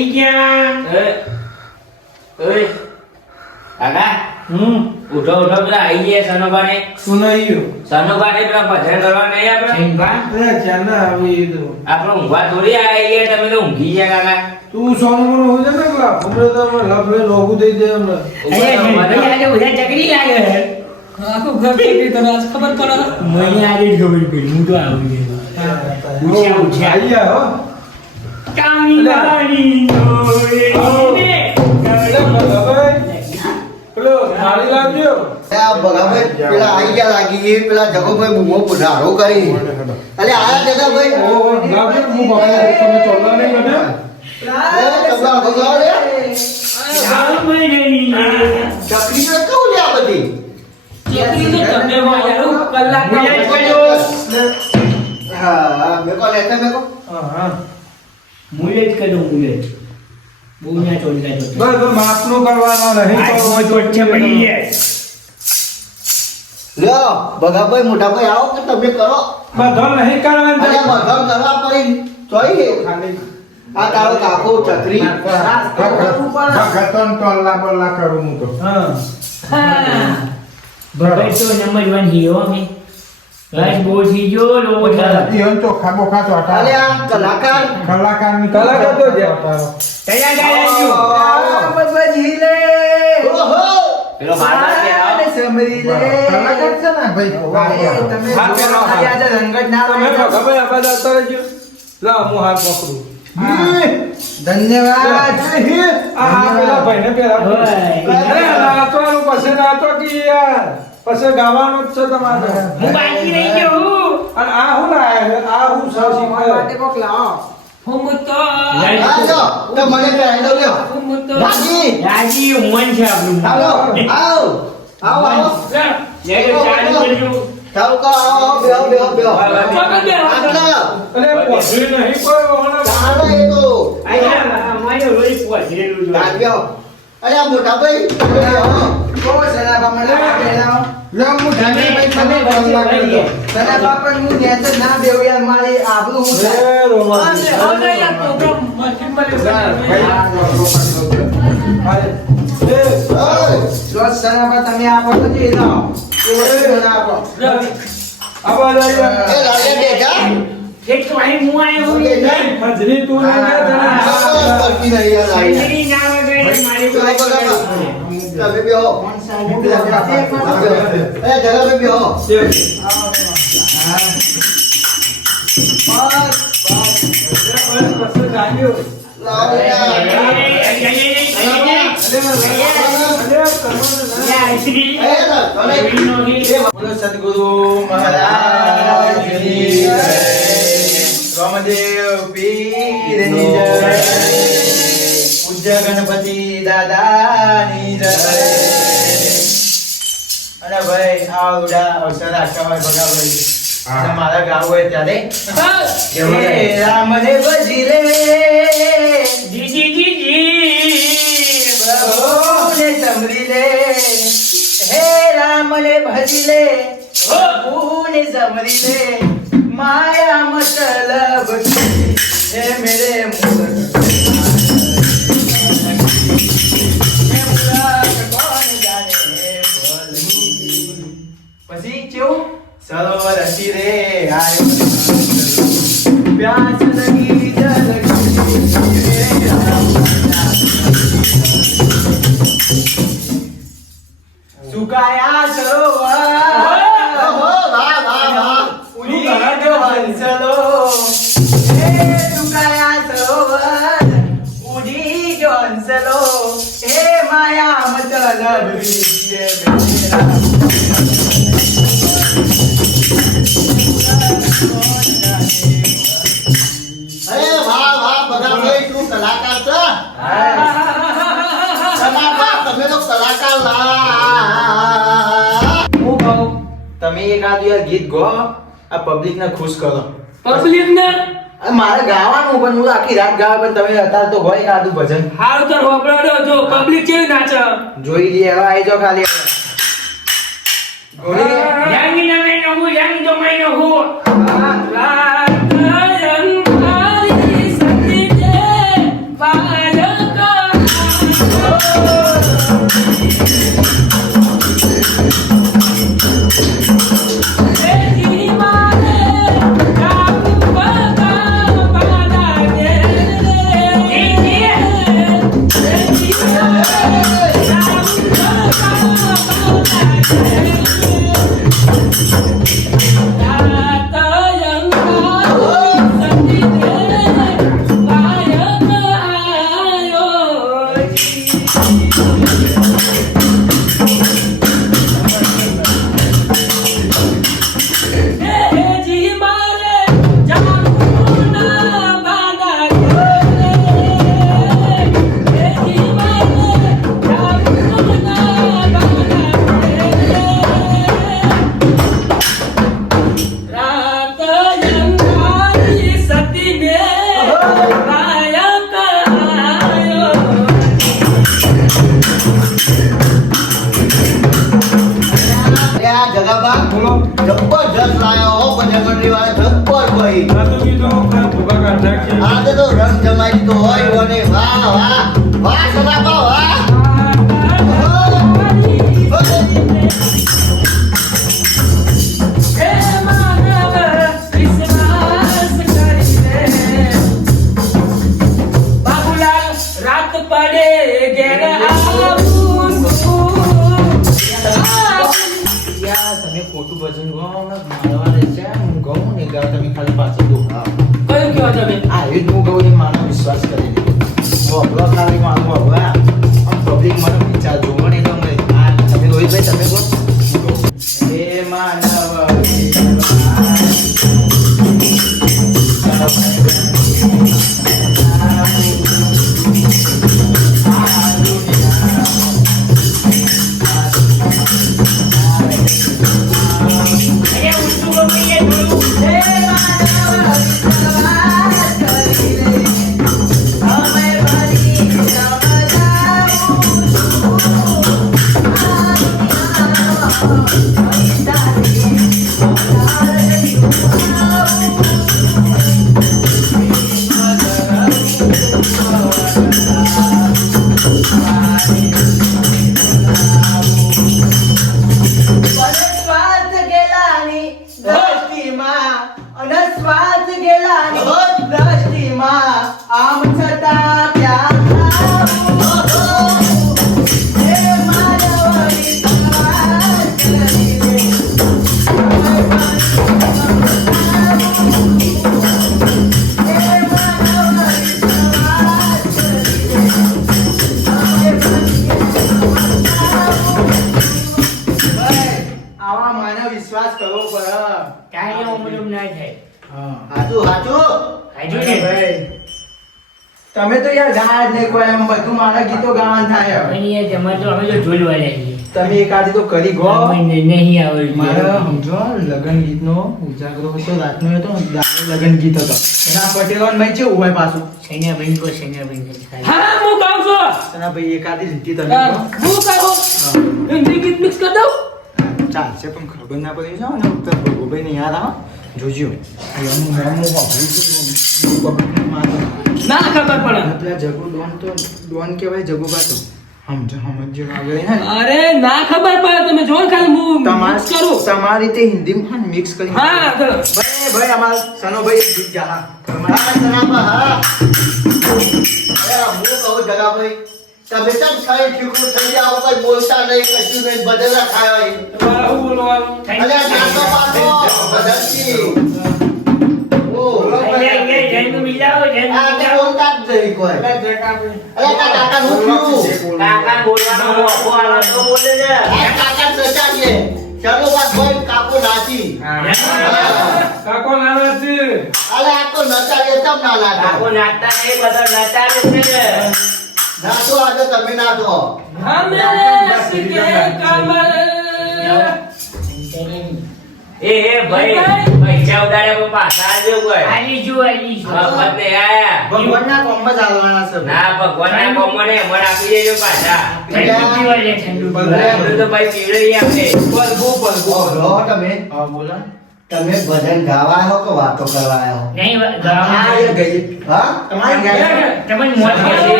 આઈ ગયા ઓય કાકા ઉઠો પેલા આઈ ગયા સનોબાને સુનાઈયો સનોબાને પેલા ભજન કરવા નહીં આપણે ચાના આવી તો આપણે ઊંઘવા થોડી આઈ ગયા તમે તો ઊંઘી ગયા કાકા તું સોનું હો જા ને પેલા હમણે તો લફલે લોગુ દઈ દે હમણે મને આજે ઉધા ચકરી લાગે આખું ઘર ચકરી તને આજ ખબર પડે મને આજે જ ખબર પડી હું તો આવી ગયો ઉઠ્યા આયા હો કામી વાણી નોરે પેલો થાળી લાવજો આ ભગાભાઈ પેલા આઈ ગયા લાગી પેલા જગોભાઈ બૂમો પુઢારો કરી અલે આયા જગાભાઈ ઓ લાવજો હું બાપા તમે ચોલા નહીં બધે તબલા ભગાવ રે ચકરી તો કહું લે આ બધી ચકરી તો તમને વાળું કલાક હા મેકો લેતા મેકો હા મુલે જ કદો મુલે બહુ ના ચોલતા બસ માપનું કરવાનો નહીં આ મોજ છે પડી જાય લ્યો ભગાભાઈ મોટાભાઈ આવો કે તમે કરો બધો નહીં કરવાનું અરે બધા કરવા પડી જોઈ ખાલી આ તારો કાકો ચકરી ભગતન ટોલા બોલા કરું હું તો હા ભાઈ તો નંબર 1 હીરો મે બસ બહુ થીજો લો ઈવન ચોખા બોખા તો હતા અરે આ કલાકાર કલાકારની કલાકાર તો છે. તૈયાર થઈ ઓહો પેલો મારા કે આવો કલાકાર છે ને ભાઈ હાથ પેલો તમે ભગાભાઈ આબાદ આવતા રહેજો લાવ હું હાથ પકડું ધન્યવાદ આ પેલા ભાઈને પેલા ઓય. અરે નાચવાનું પછી નાચો કે યાર પછી ગાવાનું જ છે તમારે હું બાકી રહી ગયો હું અને આ હું લાયા આ હું સૌ શીખવાડ્યો હું તો આજો તો મને પહેરાઈ દો લ્યો હું તો રાજી રાજી ઉમન છે આપણું હાલો આવો આવો આવો લેજો ચાલુ કરજો ચાલો કો આવો બેહો બેહો બેહો પકડ બે આટલા અરે પોસી નહીં કોઈ ઓના ચાલો એ તો આયા અમારે રોઈ પહોંચેલું જો ચાલ બેહો અરે આ મોટા ભાઈ બેહો કો સના બાપને બેલાવ લો હું તમે તમે ટોલા કરી દો સના બાપન હું નેત ના બેવ યાર મારી આબરૂ હું એ રોમાન હવે યાર પ્રોગ્રામ મશીન પર જો સના બા તમે આપો તો જે લાવ એ સના આપો આવા એ લાગે બેઠા એક તો અહીં હું આયો હું મજરી તું ને કરતી નહીં યાર લાગે મેરી નામ ગઈ મારી તમે બેહો એ જગા पे બેહો લાવો બોલો સદગુરુ મહારાજની જય રામદેવ પીરની જય પૂજ્ય ગણપતિ દાદાની જય અને ભાઈ આવડા અવસર આશા હોય ભગાભાઈ અને મારા ગાવ હોય ત્યારે હે રામને ભજી લે જી જી જી જી પ્રભુને સમરી લે હે રામને ભજી લે પ્રભુને સમરી લે માયા મતલબ હે મેરે મૂર્ખ પછી કેવું સરોવર હસી રે આયો પ્યાસ લગી સુકાયા સરોવર ઓહો વાહ વાહ વાહ ઉડી ગયો હંસલો હે સુકાયા સરોવર ઉડી ગયો હંસલો હે માયા મતલબ વિશે અરે વાહ વાહ બધા ભાઈ તું કલાકાર છે કલાકાર તમે તો કલાકાર હું કહું તમે એકાદ યાર ગીત ગો આ પબ્લિક ને ખુશ કરો પબ્લિક ને મારે ગાવાનું પણ હું આખી રાત ગાવા પણ તમે અત્યારે તો હોય કાદું ભજન હારું તો હોબળાડો જો પબ્લિક કેવી નાચે જોઈ લઈએ હવે આઈ જાઓ ખાલી ગોળી યાંગી નમે નો યાંગી તો મહિનો હો રાત અંધારી સતી દે અરે આ જગાબા બોલો જબરજસ્ત લાયો હો બજરંગી વાળા જબ્બર ભાઈ આ તો કીધું ભૂકા કાઢ નાખીએ. આજે તો રંગ જમાઈ દીધો હોય ઓને વાહ વાહ વાહ સદાબા વાહ રાત પડે ઘેર આવું યાર તમે ખોટું ભજન ગાઓ ને મારવા દે છે હું ગાઉં ને ગાવ તમે ખાલી પાછળ દો કયું કયો તમે આ એ જ હું ગાઉં ને માનો વિશ્વાસ કરી દે બોલો ખાલી મારું હવે આમ પબ્લિક મને વિચાર જોવો ને તો મને આ તમે રોહિતભાઈ તમે કહો એ માનવ અનસ્વાર્થ ગેલાની દ્રષ્ટિમાં અનસ્વાર્થ ગેલાની દ્રષ્ટિમાં આમ છતાં ત્યાં હે માનવની તલવાર ચલવી રે. હે માનવની તલવાર ચલવી રે. આવા માનવ વિશ્વાસ કરવો પડે. કાંઈ ઉમરમ ના થાય. હાચું હાચું હાજુ ને ભાઈ તમે તો યાર ગાય જ નહીં કોઈ એમ બધું મારા ગીતો ગાવાન થાય હવે. અહીં એ તમારે તો અમે તો ઢોલવા લાગીએ. તમે એકાદી તો કરી ગો અમને નહીં આવડતું. મારે સમજો લગન ગીતનો ઉજાગરો હતો રાતનો હતો દારૂ લગન ગીત હતો એના પટેલોન ભાઈ છે હોય પાછું સૈન્યાબેન કો સૈન્યાબેન ખાલી. હા હું ગાઉં છું એના ભાઈ એકાદી લીધી તમે હું કહો. કહું હિન્દી ગીત મિક્સ કરી દઉં ચાલશે પણ ખબર ના પડી જાવ ને તો ભગોભાઈ ને યાદ આવો જોજો હું વાપરું છું પબ્લિક માં ના ખબર પડે પેલા જગુ ડોન તો ડોન કહેવાય જગુબા તો સમજો આગળ હે ને અરે ના ખબર પડે તમે જો ને ખાલી હું મિક્સ કરું તમારી રીતે હિન્દીમાં મિક્સ કરી હા ચલો ભાઈ અમારા સનોભાઈ એક ગીત ગાવા હા જનાબા હા અરે હું કહું જગાભાઈ તમે કેમ ખાઈ ઠીકું થઈ જાવ કોઈ બોલતા નહીં કશું નહીં બદલા ખાય હોય તમારે શું બોલવાનું અરે નાતો પાતો બદલતી ઓ અહીંયા જૈન મિલાવો જૈન આ તો મિલાવો. બોલતા જ નહીં કોઈ અરે કાકા નું થયું કાકા બોલવાનો મોકો આલો તો બોલે ને. આ કાકા નચાડીએ ચાલો વાત ભાઈ કાકો નાચી કાકો નાના છે. અરે આ તો નચાડીએ તમ ના લાગે કાકો નાચતા નહીં બધા નચાવે છે ને. નાચો આજે તમે નાચો હમે સિકે કમર એ ભાઈ પૈસા ઉધારે પણ પાછા આવજો કોઈ આલી જો મફત ને આયા ભગવાનના કોમમાં જ હાલવાના છે ના ભગવાનના કોમને મને આપી દેજો પાછા ઠંડુ પીવા લે ઠંડુ પીવા. બધું તો ભાઈ પીવડાવી આપે પલગો રહો તમે હા બોલો તમે ભજન ગાવા આવ્યો કે વાતો કરવા આવ્યો? નહીં હા, ગાવામાં એ ગઈ. હા? તમારે ગાય. તમને મોજ કે છે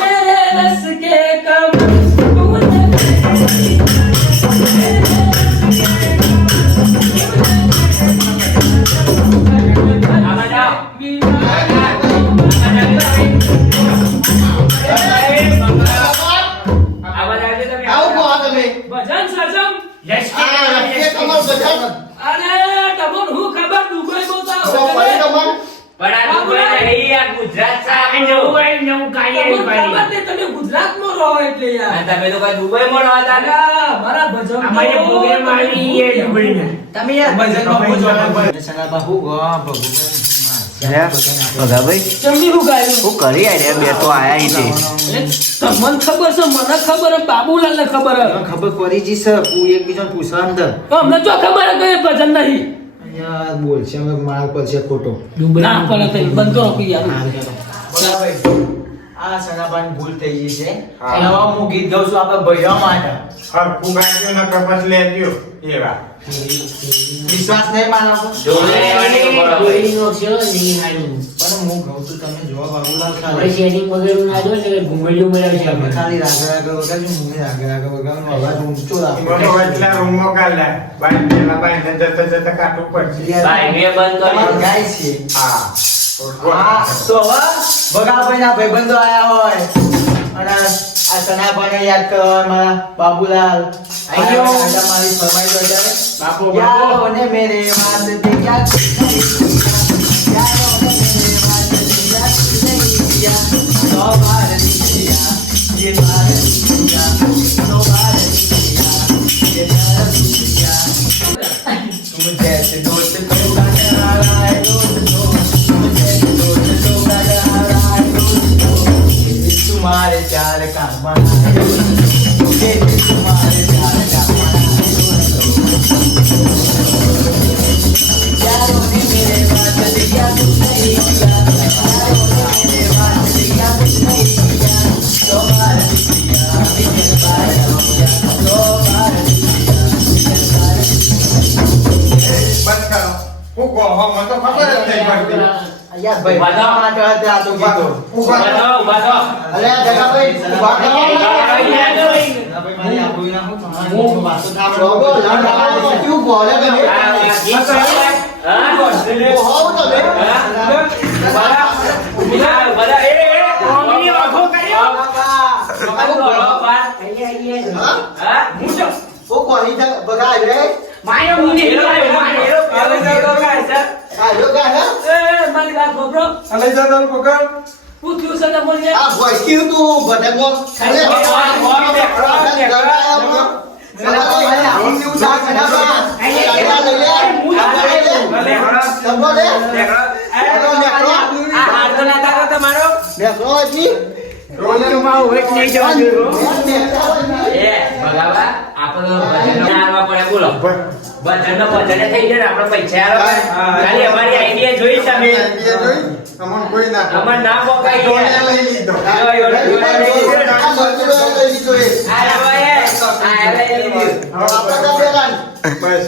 मेरे रस के कम આમાં જાઓ. આમાં જાજો તમે. આવું કહો તમે. ભજન સજમ આ રસ્તે કમર ભજન. અરે તમોન હું ખબર દુબઈ તો બોલતા પડી તમને. પણ આ દુબઈ નહીં, આ ગુજરાત છે આ આપણું. નવું કાર્ય ખબર પાડી નહીં, તમે ગુજરાતમાં રહો એટલે યાર અને તમે તો કઈ દુબઈમાં રહતા ને. અરે, મારા ભજન અમારે પ્રોગ્રામ આવી એ દુબઈના તમે યાર ભજનમાં બહુ જોવા સનાબા હું ગો ભગાભાઈ ચમની હું ગાયું હું કરી આયા બે તો આયા ઈ તે તમને ખબર છે મને ખબર છે બાબુલાલ ને ખબર છે ખબર પડી જી સર હું એકબીજાને પૂછવા અંદર તો અમને જો ખબર છે કે ભજન નહીં યાર બોલ છે હવે માર પર છે ખોટો ના પડે તો બંધ કરો કે યાર આ સનાબાની ભૂલ થઈ ગઈ છે અને હવે હું ગીત ગાઉં છું આપણે ભૈરવ માટે હરખું ગાયજો ને કપાસ લેજો એવા વિશ્વાસ નહીં માનો જોડે રહેવાની તો બરાબર. દોરીનો છે નહીં હારું પણ હું ગાઉં છું તમે જોવા બાબુલાલ હવે ખાલી શેડિંગ વગેરે ના દો એટલે ઘુંઘળિયું મળે છે તમે ખાલી રાગ રાગ વગાડજો હું રાગ રાગ વગાડવાનો અવાજ ઊંચો એમાં રાખો એટલા રૂમમાં ગાલા બાઈ પેલા બાઈ ને જતા જતા કાઢવું પડશે ભાઈ, મેં બંધ તમારે કર્યું. ગાય છે હા હા તો હવે ભગાભાઈના ભાઈબંધો આયા હોય અને આ સનાભાઈને યાદ કરવા મારા બાબુલાલ આયો. આયા મારી ફરમાઈ દો ત્યારે બાપુ યારો ને મેરે વાત તે યાદ યારો ને મેરે વાત તે યાદ નહીં યા નો બાર દિયા ये बार दिया नो बार दिया ये बार दिया तुम जैसे दोस्त को गाना रहा है दोस्त तुम जैसे दोस्त को गाना रहा है दोस्त तुम्हारे चार का बना है ये तुम्हारे चार का बना है यारों ने मेरे बात दिया कुछ नहीं किया यारों ने मेरे बात दिया कुछ नहीं किया तो बार दिया बिजन बार दिया तो बार दिया बिजन बार બંધ કરો હું કહો મને તો ખબર જ નહીં પડતી यार भाई उभा थो. માટે હતા તો કીધો ઉભા થો, ઉભા થો. અરે આ જગાભાઈ ઉભા કરો. ભાઈ મારી આબરૂ ના હું તમારી વાતો જોગો, લડાવો, શું બોલે તમે? આ ગીત છે. હા? હોવ તમે. હા? ઉભા થો. ઉભા થો, ઉભા થો. કોમની વાતો કર્યો. આવું બોલો, બાર. હા? હા? ઓ કોની છે? બગાડ રે. માયો મુની એરો, એરો, એરો, એરો, કાંઈ છે? આ જો કા હે? એ મારી વાત ખબરો અલે જતા પકડ હું થયું છે તમને આ ભોસકી તું ભટકવો. અરે, આ હાર તો ના તાકો તમારો. એ, ભગાવા, આપણે તો ભજનનો હારવા પડે, બોલો. ભજનનો ભજને થઈ જાય ને આપણે પૈસા હારવા પડે. ખાલી અમારી આઈડિયા જોઈ તમે. અમન કોઈ ના અમાર નામ મોકાઈ જોડે ગયા. લઈ લીધો આ રહ્યો, આ રહ્યો, એ. આ રહ્યો, એ. બસ